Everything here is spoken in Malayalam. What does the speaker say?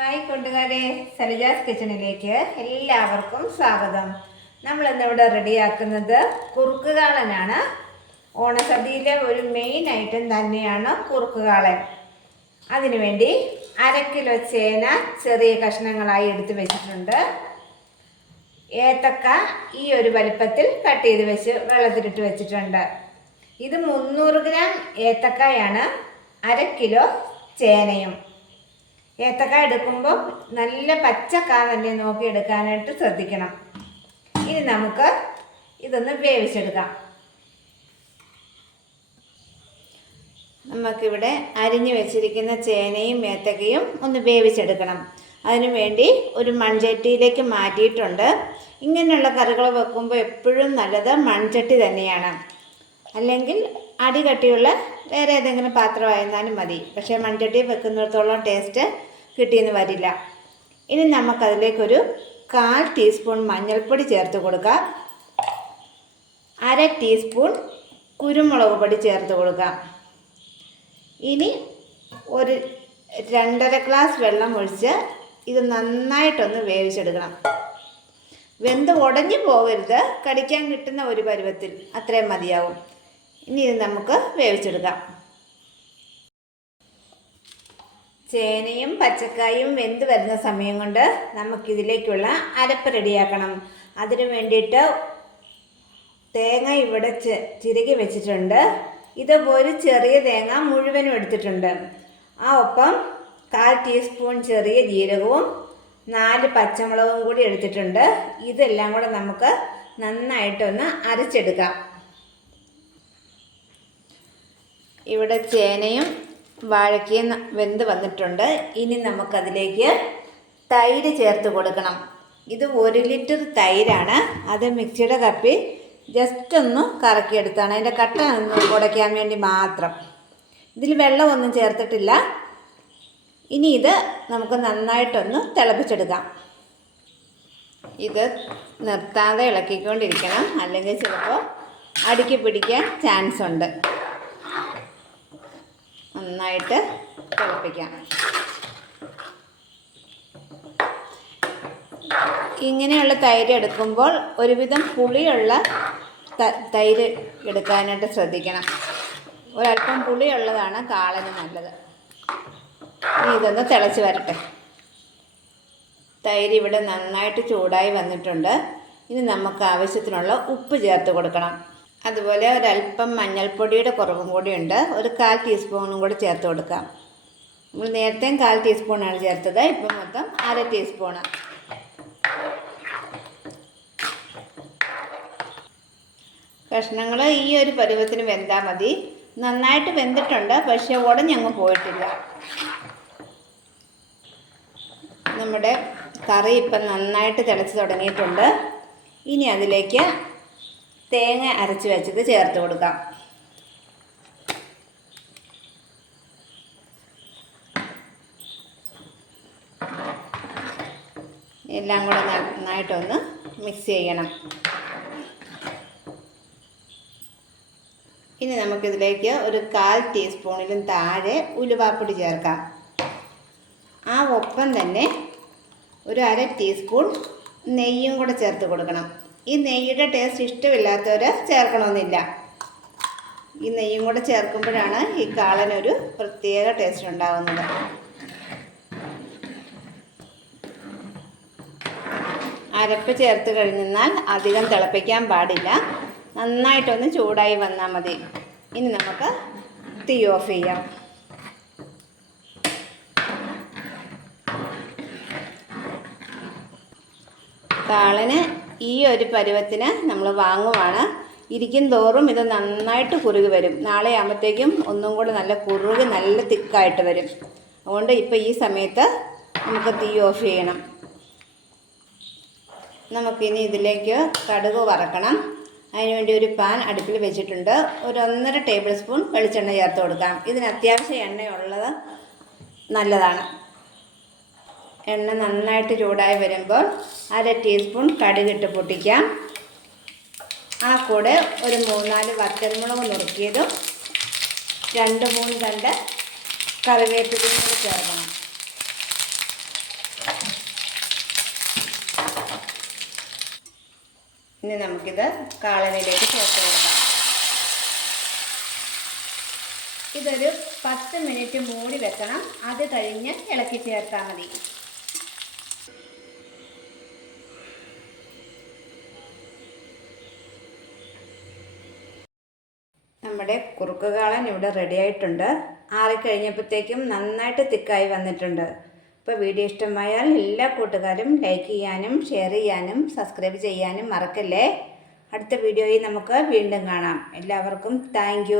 ഹായ് കൂട്ടുകാരെ സരിജാസ് കിച്ചണിലേക്ക് എല്ലാവർക്കും സ്വാഗതം. നമ്മൾ ഇന്നിവിടെ റെഡിയാക്കുന്നത് കുറുക്കുകാളനാണ്. ഓണസദ്യയിലെ ഒരു മെയിൻ ഐറ്റം തന്നെയാണ് കുറുക്കുകാളൻ. അതിനുവേണ്ടി അര കിലോ ചേന ചെറിയ കഷ്ണങ്ങളായി എടുത്തു വെച്ചിട്ടുണ്ട്. ഏത്തക്ക ഈ ഒരു വലിപ്പത്തിൽ കട്ട് ചെയ്ത് വെച്ച് വെള്ളത്തിലിട്ട് വെച്ചിട്ടുണ്ട്. ഇത് മുന്നൂറ് ഗ്രാം ഏത്തക്കായാണ് അര കിലോ ചേനയും. ഏത്തക്ക എടുക്കുമ്പോൾ നല്ല പച്ചക്ക തന്നെ നോക്കി എടുക്കാനായിട്ട് ശ്രദ്ധിക്കണം. ഇനി നമുക്ക് ഇതൊന്ന് വേവിച്ചെടുക്കാം. നമുക്കിവിടെ അരിഞ്ഞു വെച്ചിരിക്കുന്ന ചേനയും ഏത്തക്കയും ഒന്ന് വേവിച്ചെടുക്കണം. അതിനു വേണ്ടി ഒരു മൺചട്ടിയിലേക്ക് മാറ്റിയിട്ടുണ്ട്. ഇങ്ങനെയുള്ള കറികൾ വെക്കുമ്പോൾ എപ്പോഴും നല്ലത് മൺചട്ടി തന്നെയാണ്. അല്ലെങ്കിൽ അടി കട്ടിയുള്ള വേറെ ഏതെങ്കിലും പാത്രമായിരുന്നാലും മതി. പക്ഷേ മൺചട്ടി വെക്കുന്നിടത്തോളം ടേസ്റ്റ് കിട്ടിയെന്ന് വരില്ല. ഇനി നമുക്കതിലേക്കൊരു കാൽ ടീസ്പൂൺ മഞ്ഞൾപ്പൊടി ചേർത്ത് കൊടുക്കാം. അര ടീസ്പൂൺ കുരുമുളക് പൊടി ചേർത്ത് കൊടുക്കാം. ഇനി ഒരു രണ്ടര ഗ്ലാസ് വെള്ളം ഒഴിച്ച് ഇത് നന്നായിട്ടൊന്ന് വേവിച്ചെടുക്കണം. വെന്ത് ഉടഞ്ഞു പോകരുത്. കടിക്കാൻ കിട്ടുന്ന ഒരു പരുവത്തിൽ അത്രയും മതിയാവും. ഇനി ഇത് നമുക്ക് വേവിച്ചെടുക്കാം. ചേനയും പച്ചക്കായും വെന്ത് വരുന്ന സമയം കൊണ്ട് നമുക്കിതിലേക്കുള്ള അരപ്പ് റെഡിയാക്കണം. അതിനു വേണ്ടിയിട്ട് തേങ്ങ ഇവിടെ ചിരകി വെച്ചിട്ടുണ്ട്. ഇതുപോലെ ചെറിയ തേങ്ങ മുഴുവനും എടുത്തിട്ടുണ്ട്. ആ ഒപ്പം കാൽ ടീസ്പൂൺ ചെറിയ ജീരകവും നാല് പച്ചമുളകും കൂടി എടുത്തിട്ടുണ്ട്. ഇതെല്ലാം കൂടെ നമുക്ക് നന്നായിട്ടൊന്ന് അരച്ചെടുക്കാം. ഇവിടെ ചേനയും വാഴയ്ക്കയും ന- വെന്ത് വന്നിട്ടുണ്ട്. ഇനി നമുക്കതിലേക്ക് തൈര് ചേർത്ത് കൊടുക്കണം. ഇത് ഒരു ലിറ്റർ തൈരാണ്. അത് മിക്സിയുടെ കപ്പിൽ ജസ്റ്റ് ഒന്ന് കറക്കിയെടുത്താണ്. അതിന്റെ കട്ട ഒന്ന് ഉടയ്ക്കാൻ വേണ്ടി മാത്രം. ഇതിൽ വെള്ളമൊന്നും ചേർത്തിട്ടില്ല. ഇനി ഇത് നമുക്ക് നന്നായിട്ടൊന്ന് തിളപ്പിച്ചെടുക്കാം. ഇത് നിർത്താതെ ഇളക്കിക്കൊണ്ടിരിക്കണം. അല്ലെങ്കിൽ ചിലപ്പോൾ അടുക്കി പിടിക്കാൻ ചാൻസ് ഉണ്ട് നന്നായിട്ട് തിളപ്പിക്കാം. ഇങ്ങനെയുള്ള തൈര് എടുക്കുമ്പോൾ ഒരുവിധം പുളിയുള്ള തൈര് എടുക്കാനായിട്ട് ശ്രദ്ധിക്കണം. ഒരല്പം പുളിയുള്ളതാണ് കാളന് നല്ലത്. ഇനി ഇതൊന്ന് തിളച്ച് വരട്ടെ. തൈര് ഇവിടെ നന്നായിട്ട് ചൂടായി വന്നിട്ടുണ്ട്. ഇനി നമുക്ക് ആവശ്യത്തിനുള്ള ഉപ്പ് ചേർത്ത് കൊടുക്കണം. അതുപോലെ ഒരല്പം മഞ്ഞൾപ്പൊടിയുടെ കുറവും കൂടി ഉണ്ട്. ഒരു കാൽ ടീസ്പൂണും കൂടി ചേർത്ത് കൊടുക്കാം. നമ്മൾ നേരത്തെയും കാൽ ടീസ്പൂണാണ് ചേർത്തത്. ഇപ്പം മൊത്തം അര ടീസ്പൂണ്. കഷ്ണങ്ങൾ ഈ ഒരു പരുവത്തിന് വെന്താൽ മതി. നന്നായിട്ട് വെന്തിട്ടുണ്ട് പക്ഷേ ഉടഞ്ഞങ്ങ് പോയിട്ടില്ല. നമ്മുടെ കറി ഇപ്പം നന്നായിട്ട് തിളച്ച് തുടങ്ങിയിട്ടുണ്ട്. ഇനി അതിലേക്ക് തേങ്ങ അരച്ച് വെച്ചത് ചേർത്ത് കൊടുക്കാം. എല്ലാം കൂടെ നന്നായിട്ടൊന്ന് മിക്സ് ചെയ്യണം. ഇനി നമുക്കിതിലേക്ക് ഒരു കാൽ ടീസ്പൂണിലും താഴെ ഉലുവാപ്പൊടി ചേർക്കാം. ആ ഒപ്പം തന്നെ ഒരു അര ടീസ്പൂൺ നെയ്യും കൂടെ ചേർത്ത് കൊടുക്കണം. ഈ നെയ്യുടെ ടേസ്റ്റ് ഇഷ്ടമില്ലാത്തവർ ചേർക്കണമെന്നില്ല. ഈ നെയ്യും കൂടെ ചേർക്കുമ്പോഴാണ് ഈ കാളനൊരു പ്രത്യേക ടേസ്റ്റ് ഉണ്ടാകുന്നത് അരപ്പ് ചേർത്ത് കഴിഞ്ഞാൽ അധികം തിളപ്പിക്കാൻ പാടില്ല. നന്നായിട്ടൊന്ന് ചൂടായി വന്നാൽ മതി. ഇനി നമുക്ക് തീ ഓഫ് ചെയ്യാം. കാളന് ഈ ഒരു പരുവത്തിന് നമ്മൾ വാങ്ങുവാണ്. ഇരിക്കും തോറും ഇത് നന്നായിട്ട് കുറുകി വരും. നാളെ ആകുമ്പോഴത്തേക്കും ഒന്നും കൂടെ നല്ല കുറുകി നല്ല തിക്കായിട്ട് വരും. അതുകൊണ്ട് ഇപ്പോൾ ഈ സമയത്ത് നമുക്ക് തീ ഓഫ് ചെയ്യണം. നമുക്കിനി ഇതിലേക്ക് കടുക് വറക്കണം. അതിനുവേണ്ടി ഒരു പാൻ അടുപ്പിൽ വെച്ചിട്ടുണ്ട്. ഒരു ഒന്നര ടേബിൾ സ്പൂൺ വെളിച്ചെണ്ണ ചേർത്ത് കൊടുക്കാം. ഇതിന് അത്യാവശ്യം എണ്ണയുള്ളത് നല്ലതാണ്. എണ്ണ നന്നായിട്ട് ചൂടായി വരുമ്പോൾ അര ടീസ്പൂൺ കടുകിട്ട് പൊട്ടിക്കാം. ആ കൂടെ ഒരു മൂന്നാൽ വറ്റൽമുളക് നുറുക്കിയതും രണ്ട് മൂന്ന് കണ്ട് കറിവേപ്പിലയും കൂടി ചേർക്കണം. ഇനി നമുക്കിത് കാളനിലേക്ക് ചേർത്ത് കൊടുക്കാം. ഇതൊരു പത്ത് മിനിറ്റ് മൂടി വെക്കണം. അത് കഴിഞ്ഞ് ഇളക്കി ചേർത്താൽ മതി. നമ്മുടെ കുറുക്കുകാളൻ ഇവിടെ റെഡി ആയിട്ടുണ്ട്. ആറിക്കഴിഞ്ഞപ്പോഴത്തേക്കും നന്നായിട്ട് തിക്കായി വന്നിട്ടുണ്ട്. ഇപ്പോൾ വീഡിയോ ഇഷ്ടമായാൽ എല്ലാ കൂട്ടുകാരും ലൈക്ക് ചെയ്യാനും ഷെയർ ചെയ്യാനും സബ്സ്ക്രൈബ് ചെയ്യാനും മറക്കല്ലേ? അടുത്ത വീഡിയോയിൽ നമുക്ക് വീണ്ടും കാണാം. എല്ലാവർക്കും താങ്ക്